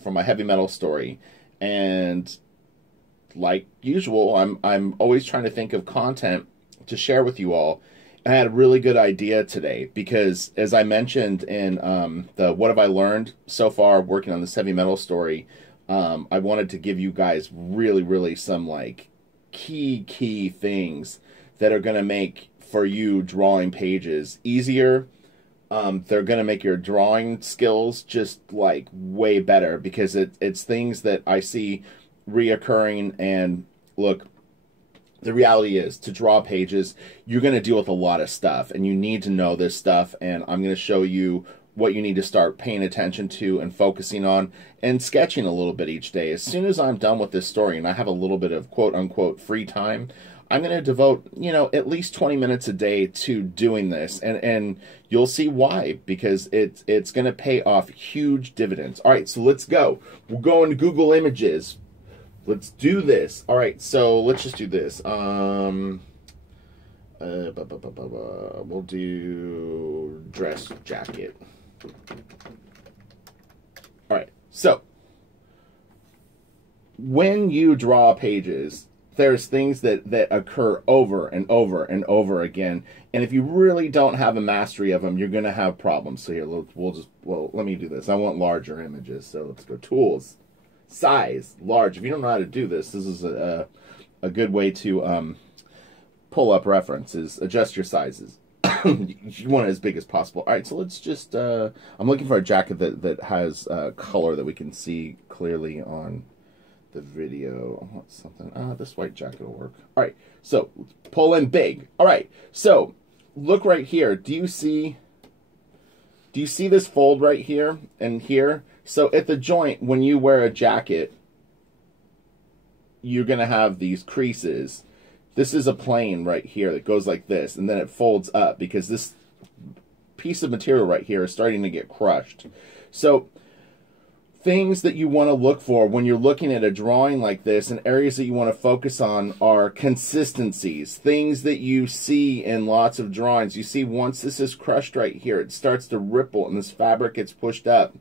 for my heavy metal story, and like usual, I'm always trying to think of content to share with you all. I had a really good idea today because, as I mentioned in the "What Have I Learned So Far" working on this heavy metal story, I wanted to give you guys really some like key things that are going to make for you drawing pages easier. They're going to make your drawing skills just like way better because it's things that I see reoccurring. And look, the reality is, to draw pages, you're going to deal with a lot of stuff, and you need to know this stuff, and I'm going to show you what you need to start paying attention to and focusing on and sketching a little bit each day. As soon as I'm done with this story and I have a little bit of quote-unquote free time, I'm going to devote, at least 20 minutes a day to doing this, and you'll see why, because it's going to pay off huge dividends. All right, so let's go. We're going to Google Images. Let's do this. All right, so let's just do this. We'll do dress jacket. All right, so when you draw pages, there's things that occur over and over again, and if you really don't have a mastery of them, you're going to have problems. So here, let me do this. I want larger images, so let's go Tools. Size, large. If you don't know how to do this, this is a good way to pull up references. Adjust your sizes. You want it as big as possible. All right, so let's just... I'm looking for a jacket that has color that we can see clearly on the video. I want something... this white jacket will work. All right, so pull in big. All right, so look right here. Do you see this fold right here and here? So at the joint, when you wear a jacket, you're going to have these creases. This is a plane right here that goes like this, and then it folds up because this piece of material right here is starting to get crushed. So things that you want to look for when you're looking at a drawing like this, and areas that you want to focus on, are consistencies. Things that you see in lots of drawings. You see, once this is crushed right here, it starts to ripple and this fabric gets pushed up.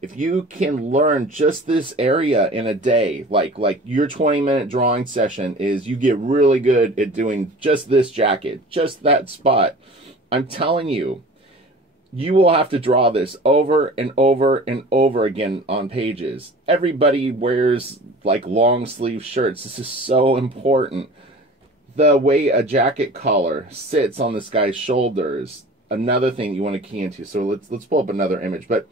If you can learn just this area in a day, like your 20-minute drawing session is, you get really good at doing just this jacket, just that spot, I'm telling you, you will have to draw this over and over and over again on pages. Everybody wears like long sleeve shirts. This is so important. The way a jacket collar sits on this guy's shoulders, another thing you want to key into. So let's pull up another image. But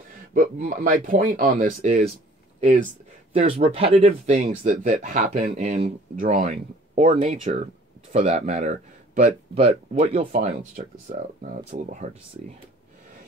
my point on this is there's repetitive things that happen in drawing, or nature for that matter. But what you'll find, let's check this out. No, it's a little hard to see.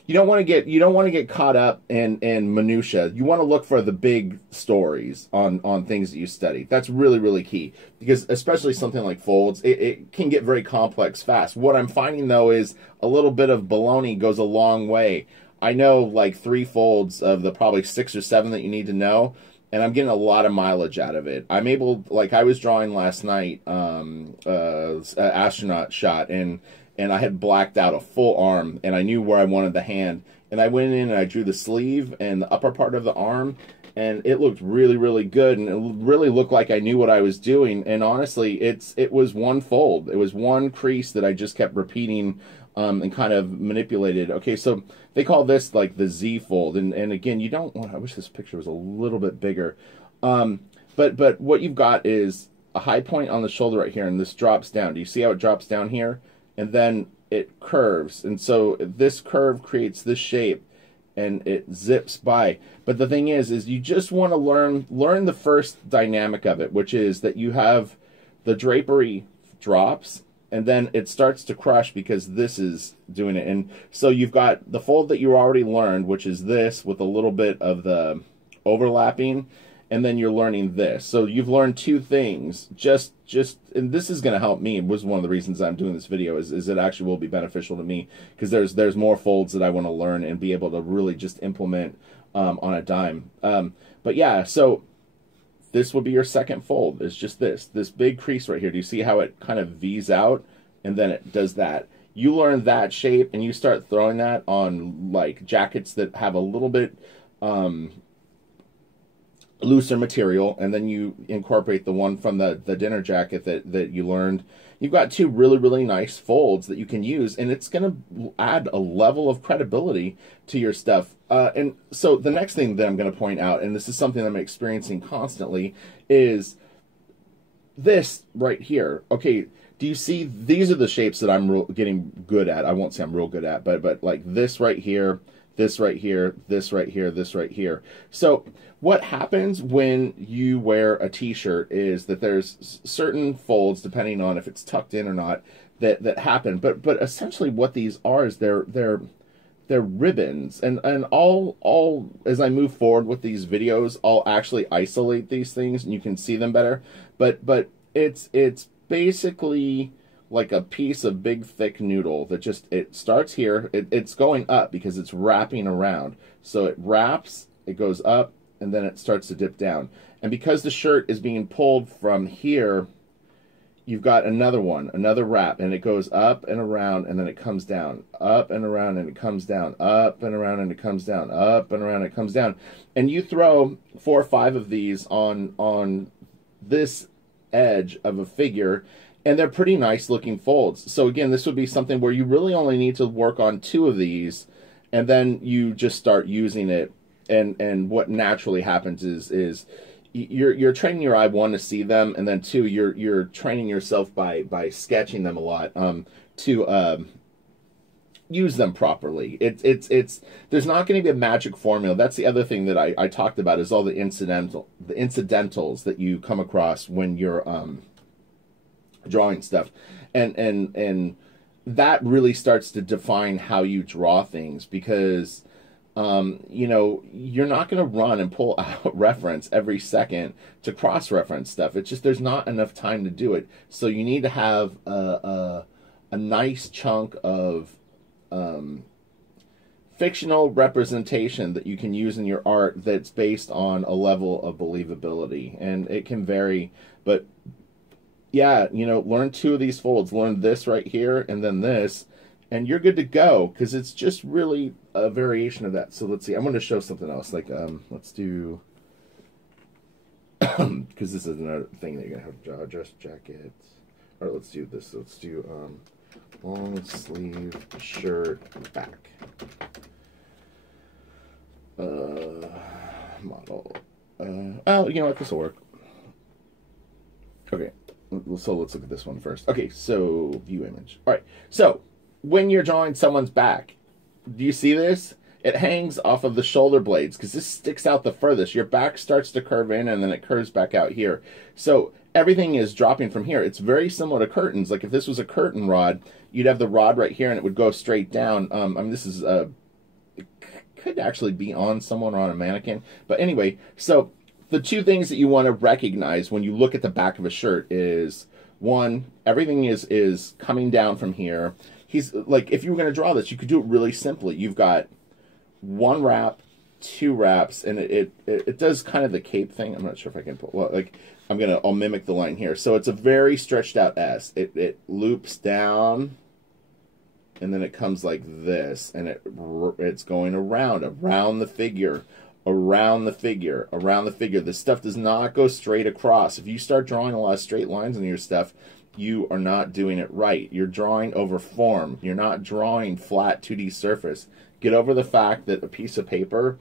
You don't want to get caught up in minutia. You want to look for the big stories on things that you study. That's really key, because especially something like folds, it can get very complex fast. What I'm finding though is a little bit of baloney goes a long way. I know like 3 folds of the probably 6 or 7 that you need to know, and I'm getting a lot of mileage out of it. I'm able, like I was drawing last night, an astronaut shot, and I had blacked out a full arm, and I knew where I wanted the hand. And I went in and I drew the sleeve and the upper part of the arm, and it looked really good, and it really looked like I knew what I was doing. And honestly, it was one fold. It was one crease that I just kept repeating and kind of manipulated. Okay, so they call this like the Z fold. And again, you don't want... I wish this picture was a little bit bigger. But what you've got is a high point on the shoulder right here, and this drops down. Do you see how it drops down here? And then it curves, and so this curve creates this shape, and it zips by. But the thing is you just want to learn the first dynamic of it, which is that you have the drapery drops, and then it starts to crush because this is doing it. And so you've got the fold that you already learned, which is this with a little bit of the overlapping, and then you're learning this. So you've learned 2 things. And this is going to help me. It was one of the reasons I'm doing this video, is it actually will be beneficial to me, because there's more folds that I want to learn and be able to really just implement on a dime. But yeah, so this would be your second fold. It's just this big crease right here. Do you see how it kind of V's out, and then it does that? You learn that shape, and you start throwing that on like jackets that have a little bit looser material, and then you incorporate the one from the dinner jacket that you learned. You've got two really, really nice folds that you can use, and it's going to add a level of credibility to your stuff. And so the next thing that I'm going to point out, and this is something that I'm experiencing constantly, is this right here. Okay, do you see? These are the shapes that I'm getting good at. I won't say I'm real good at, but like this right here, this right here, this right here, this right here. So what happens when you wear a t-shirt is that there's certain folds, depending on if it's tucked in or not, that happen. But essentially what these are is they're ribbons. And all as I move forward with these videos, I'll actually isolate these things and you can see them better. But it's basically like a piece of big thick noodle that just, it starts here, it's going up because it's wrapping around. So it wraps, it goes up, and then it starts to dip down. And because the shirt is being pulled from here, you've got another one, another wrap, and it goes up and around, and then it comes down, up and around, and it comes down, up and around, and it comes down, up and around, and it comes down. And you throw 4 or 5 of these on this edge of a figure, and they're pretty nice looking folds. So again, this would be something where you really only need to work on 2 of these, and then you just start using it. And what naturally happens is you're training your eye, 1, to see them, and then 2, you're training yourself by sketching them a lot to use them properly. It's there's not going to be a magic formula. That's the other thing that I talked about, is all the incidentals that you come across when you're drawing stuff, and that really starts to define how you draw things, because you know, you're not going to run and pull out reference every second to cross-reference stuff. It's just there's not enough time to do it. So you need to have a nice chunk of fictional representation that you can use in your art that's based on a level of believability. And it can vary, but yeah, you know, learn 2 of these folds. Learn this right here and then this, and you're good to go, because it's just really a variation of that. So let's see, I'm going to show something else. Like, let's do, because this is another thing that you're going to have, dress jacket. All right, let's do this. Let's do long sleeve shirt back. Model. Oh, you know what? This will work. Okay, so let's look at this one first. Okay, so view image. All right, so when you're drawing someone's back, do you see this? It hangs off of the shoulder blades because this sticks out the furthest. Your back starts to curve in and then it curves back out here. So everything is dropping from here. It's very similar to curtains. Like if this was a curtain rod, you'd have the rod right here and it would go straight down. I mean, this is it could actually be on someone or on a mannequin. But anyway, so the 2 things that you want to recognize when you look at the back of a shirt is, 1, everything is coming down from here. He's like, if you were going to draw this, you could do it really simply. You've got 1 wrap, 2 wraps, and it does kind of the cape thing. I'm not sure if I can put, well, like, I'll mimic the line here. So it's a very stretched out S. It loops down, and then it comes like this, and it's going around the figure, around the figure, around the figure. This stuff does not go straight across. If you start drawing a lot of straight lines in your stuff, you are not doing it right. You're drawing over form. You're not drawing flat 2D surface. Get over the fact that a piece of paper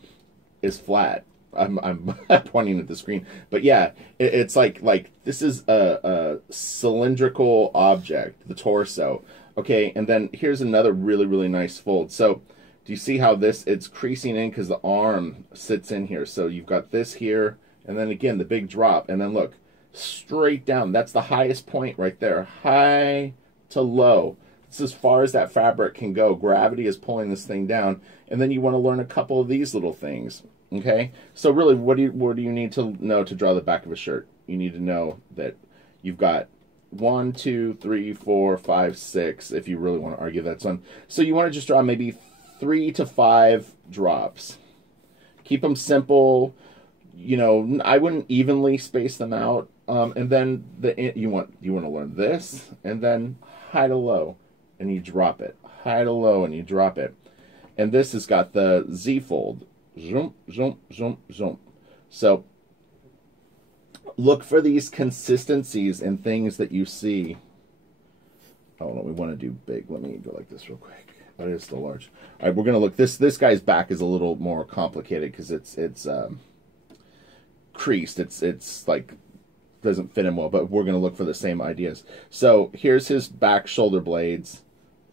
is flat. I'm pointing at the screen, but yeah, it's like this is a cylindrical object, the torso. Okay, and then here's another really, really nice fold. So do you see how it's creasing in because the arm sits in here? So you've got this here, and then again the big drop, and then look, straight down. That's the highest point right there. High to low. It's as far as that fabric can go. Gravity is pulling this thing down. And then you want to learn a couple of these little things. Okay? So really, what do you need to know to draw the back of a shirt? You need to know that you've got 1, 2, 3, 4, 5, 6, if you really want to argue that one. So you want to just draw maybe 3 to 5 drops. Keep them simple. You know, I wouldn't evenly space them out. And then you want to learn this, and then high to low, and you drop it. High to low, and you drop it. And this has got the Z fold. Zoom, zoom, zoom, zoom. So Look for these consistencies in things that you see. Oh no, we want to do big. Let me go like this real quick. Oh, it is still large. All right, we're gonna look. This guy's back is a little more complicated because it's creased. It's like doesn't fit him well. But we're gonna look for the same ideas. So here's his back shoulder blades.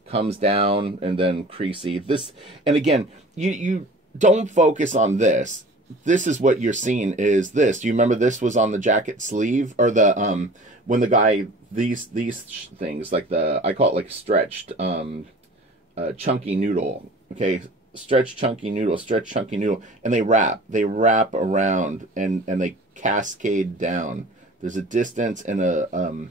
Comes down and then creasy. This, and again, you don't focus on this. This is what you're seeing is this. Do you remember this was on the jacket sleeve or the when the guy these things like the I call it like stretched chunky noodle. Okay, stretch chunky noodle, and they wrap around and they cascade down. There's a distance and a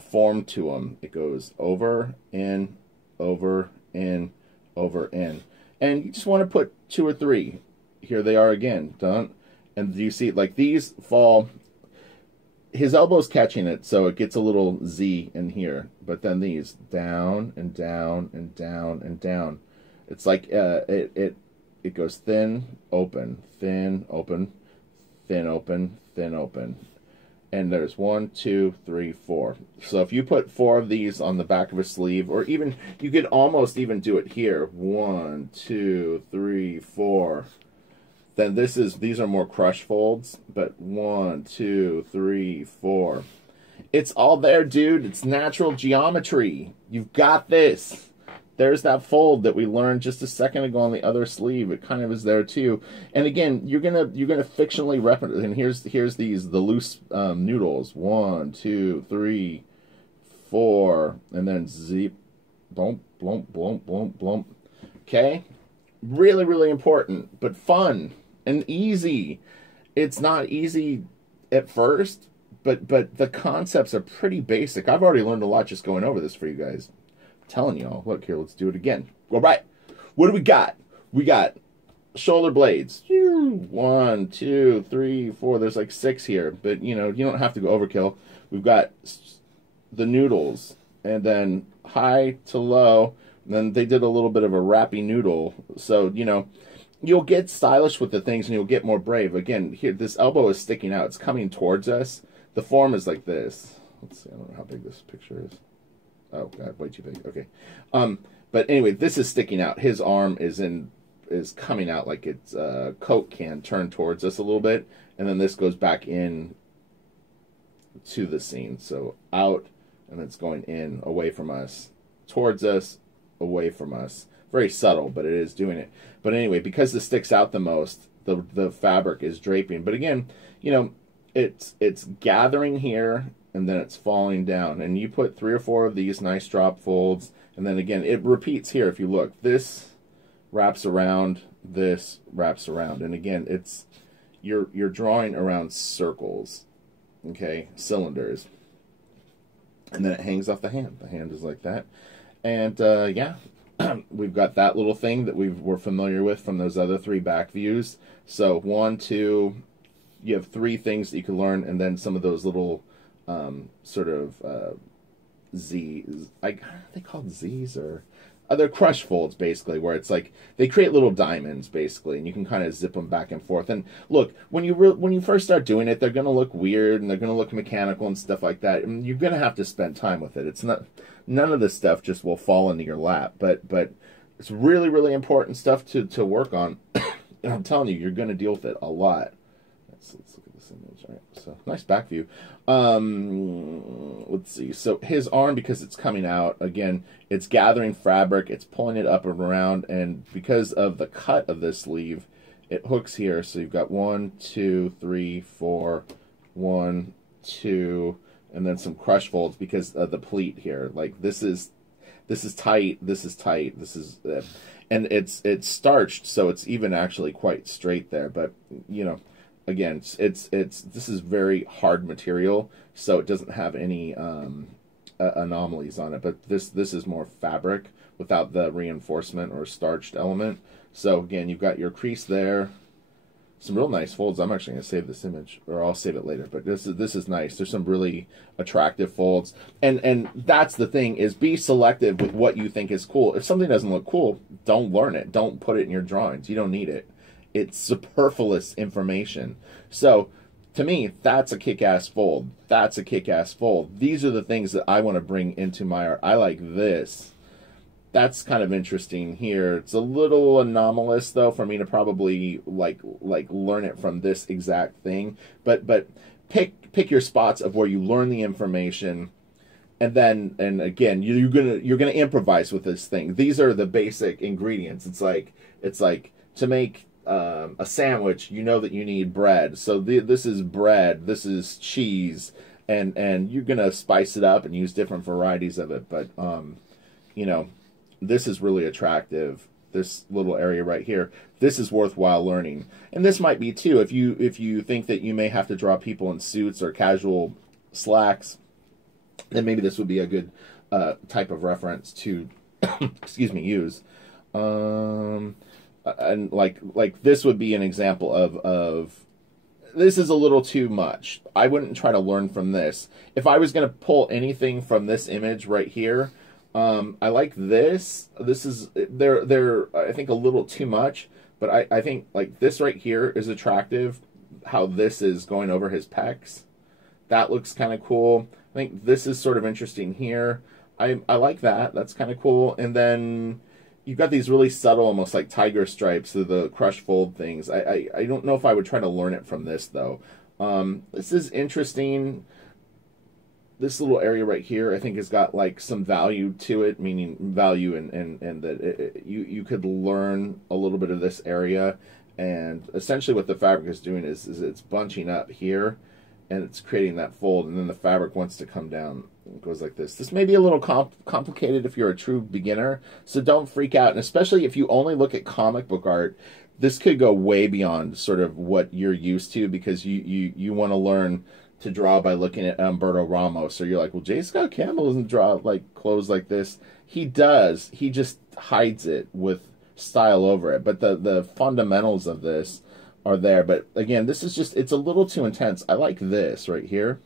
form to them. It goes over in, over in, over in, and you just want to put 2 or 3. Here they are again, done. And you see, like these fall. His elbow's catching it, so it gets a little Z in here. But then these down and down and down and down. It's like it goes thin, open, thin, open, thin, open, thin, open. And there's 1, 2, 3, 4. So if you put 4 of these on the back of a sleeve, or even you could almost even do it here. 1, 2, 3, 4. Then these are more crush folds, but 1, 2, 3, 4. It's all there, dude. It's natural geometry. You've got this. There's that fold that we learned just a second ago on the other sleeve. It kind of is there too. And again, you're gonna fictionally represent. And here's the loose noodles. 1, 2, 3, 4, and then zip, blump, blump, blump, blump, blump. Okay, really, really important, but fun and easy. It's not easy at first, but the concepts are pretty basic. I've already learned a lot just going over this for you guys. I'm telling y'all. Look here, let's do it again. All right, what do we got? We got shoulder blades. 1, 2, 3, 4. There's like 6 here, but you don't have to go overkill. We've got the noodles, and then high to low. And then they did a little bit of a wrappy noodle, so you'll get stylish with the things and you'll get more brave. Again, here, this elbow is sticking out. It's coming towards us. The form is like this. Let's see, I don't know how big this picture is. Oh, God, way too big. Okay. But anyway, this is sticking out. His arm is coming out like it's a Coke can turned towards us a little bit. And then this goes back in to the scene. So out, and it's going in, away from us, towards us, away from us. Very subtle, but it is doing it. But anyway, because this sticks out the most, the fabric is draping. But again, it's gathering here and then it's falling down. And you put 3 or 4 of these nice drop folds, and then again it repeats here. If you look, this wraps around, this wraps around, and again you're drawing around circles, okay, cylinders, and then it hangs off the hand. The hand is like that, and yeah. We've got that little thing that we're familiar with from those other 3 back views. So 1, 2, you have 3 things that you can learn, and then some of those little sort of Z's. Are they called Z's or they're crush folds basically, where it's like they create little diamonds basically, and you can kind of zip them back and forth. And look, when you first start doing it, they're going to look weird and they're going to look mechanical and stuff like that. And you're going to have to spend time with it. It's not. None of this stuff just will fall into your lap, but it's really, really important stuff to work on. And I'm telling you, you're going to deal with it a lot. Let's look at this image. All right, so nice back view. Let's see. So his arm, because it's coming out, again, it's gathering fabric, it's pulling it up and around, and because of the cut of this sleeve, it hooks here. So you've got 1, 2, 3, 4, 1, 2, and then some crush folds because of the pleat here. Like this is tight, this is tight, this is, and it's starched, so it's even actually quite straight there. But again, this is very hard material, so it doesn't have any anomalies on it. But this is more fabric without the reinforcement or starched element. So again, you've got your crease there. Some real nice folds. I'm actually going to save this image, or I'll save it later. But this is nice. There's some really attractive folds, and that's the thing, is be selective with what you think is cool. If something doesn't look cool, don't learn it. Don't put it in your drawings. You don't need it. It's superfluous information. So To me, that's a kick-ass fold. That's a kick-ass fold. These are the things that I want to bring into my art. I like this. That's kind of interesting here. It's a little anomalous though for me to probably like learn it from this exact thing. But pick your spots of where you learn the information, and then and again you're gonna improvise with this thing. These are the basic ingredients. It's like to make a sandwich, you know that you need bread. So this is bread, this is cheese, and you're gonna spice it up and use different varieties of it. But you know, this is really attractive. This little area right here, this is worthwhile learning. And this might be too if you think that you may have to draw people in suits or casual slacks, then maybe this would be a good type of reference to excuse me, use. And like this would be an example of this is a little too much. I wouldn't try to learn from this. If I was going to pull anything from this image right here, I like this. This is they're I think a little too much, but I think like this right here is attractive. How this is going over his pecs, that looks kind of cool. I think this is sort of interesting here. I like that. That's kind of cool. And then you've got these really subtle, almost like tiger stripes, the crush fold things. I don't know if I would try to learn it from this, though. This is interesting. This little area right here, I think, has got like some value to it, meaning value and that you could learn a little bit of this area. And essentially what the fabric is doing is it's bunching up here, and it's creating that fold, and then the fabric wants to come down. It goes like this. This may be a little complicated if you're a true beginner, so don't freak out. And especially if you only look at comic book art, this could go way beyond sort of what you're used to, because you want to learn to draw by looking at Humberto Ramos. So you're like, well, J. Scott Campbell doesn't draw like clothes like this. He does. He just hides it with style over it. But the fundamentals of this are there. But again, this is just, it's a little too intense. I like this right here.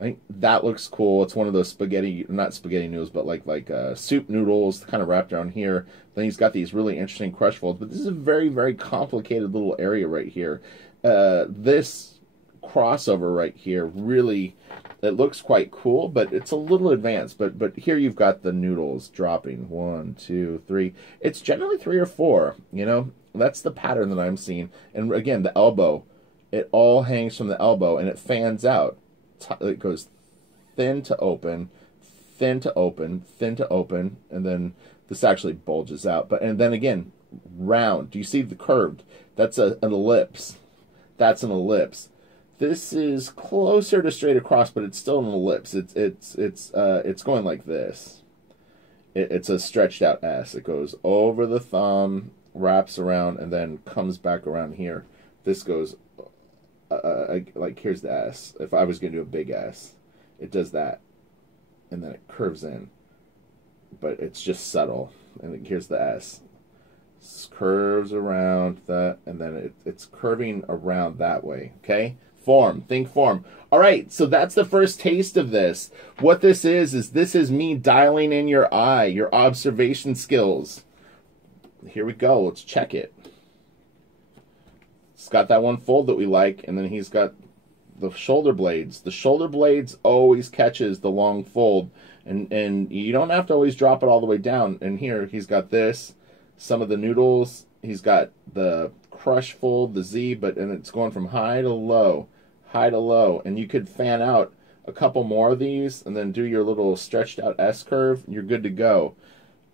I think that looks cool. It's one of those spaghetti, not spaghetti noodles, but like soup noodles kind of wrapped around here. Then he's got these really interesting crush folds. But this is a very, very complicated little area right here. This crossover right here, really, it looks quite cool, but it's a little advanced. But here you've got the noodles dropping. 1, 2, 3. It's generally 3 or 4, you know? That's the pattern that I'm seeing. And again, the elbow, it all hangs from the elbow, and it fans out. It goes thin to open, thin to open, thin to open, and then this actually bulges out. And then again, round. Do you see the curved? That's an ellipse. That's an ellipse. This is closer to straight across, but it's still an ellipse. It's going like this. It's a stretched out S. It goes over the thumb, wraps around, and then comes back around here. This goes like here's the S. If I was going to do a big S, it does that, and then it curves in, but it's just subtle. And then here's the S. It curves around that, and then it's curving around that way. Okay, form. Think form. All right, so that's the first taste of this. What this is me dialing in your eye, your observation skills. Here we go. Let's check it. It's got that one fold that we like, and then he's got the shoulder blades. The shoulder blades always catches the long fold, and you don't have to always drop it all the way down. And here he's got this, some of the noodles. He's got the crush fold, the Z, and it's going from high to low, and you could fan out a couple more of these, and then do your little stretched out S curve. You're good to go.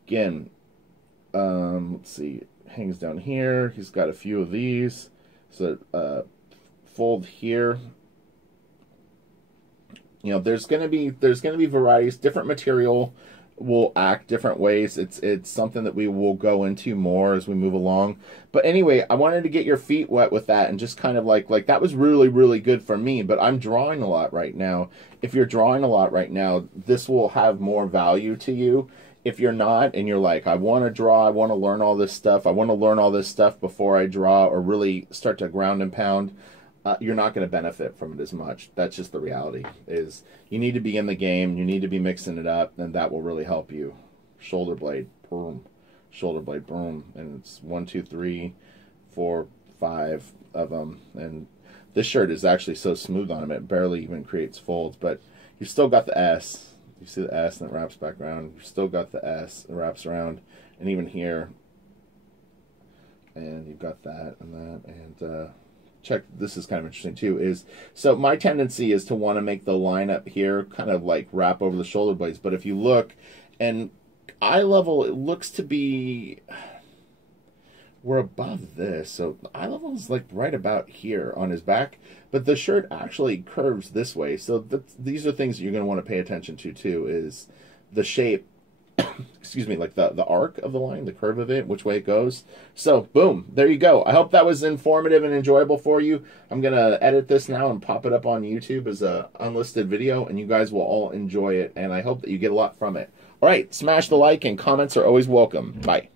Again, let's see, it hangs down here. He's got a few of these. So fold here. You know, there's gonna be varieties. Different material will act different ways. It's something that we will go into more as we move along. But anyway, I wanted to get your feet wet with that, and just kind of like that was really, really good for me. But I'm drawing a lot right now. If you're drawing a lot right now, this will have more value to you. If you're not, and you're like, I want to draw, I want to learn all this stuff, I want to learn all this stuff before I draw, or really start to ground and pound, you're not going to benefit from it as much. That's just the reality. Is you need to be in the game, you need to be mixing it up, and that will really help you. Shoulder blade, boom. Shoulder blade, boom. And it's 1, 2, 3, 4, 5 of them. And This shirt is actually so smooth on him, it barely even creates folds, but you've still got the S. You see the S and it wraps back around. You've still got the S, it wraps around, and even here, and you've got that and that, and check, this is kind of interesting too, is, so my tendency is to want to make the line up here kind of like wrap over the shoulder blades, but if you look, and eye level, it looks to be, we're above this, so eye level is like right about here on his back, but the shirt actually curves this way, so these are things that you're going to want to pay attention to too, is the shape, excuse me, like the arc of the line, the curve of it, which way it goes. So boom, there you go. I hope that was informative and enjoyable for you. I'm gonna edit this now and pop it up on YouTube as a unlisted video, and you guys will all enjoy it, and I hope that you get a lot from it. All right, smash the like, and comments are always welcome. Bye.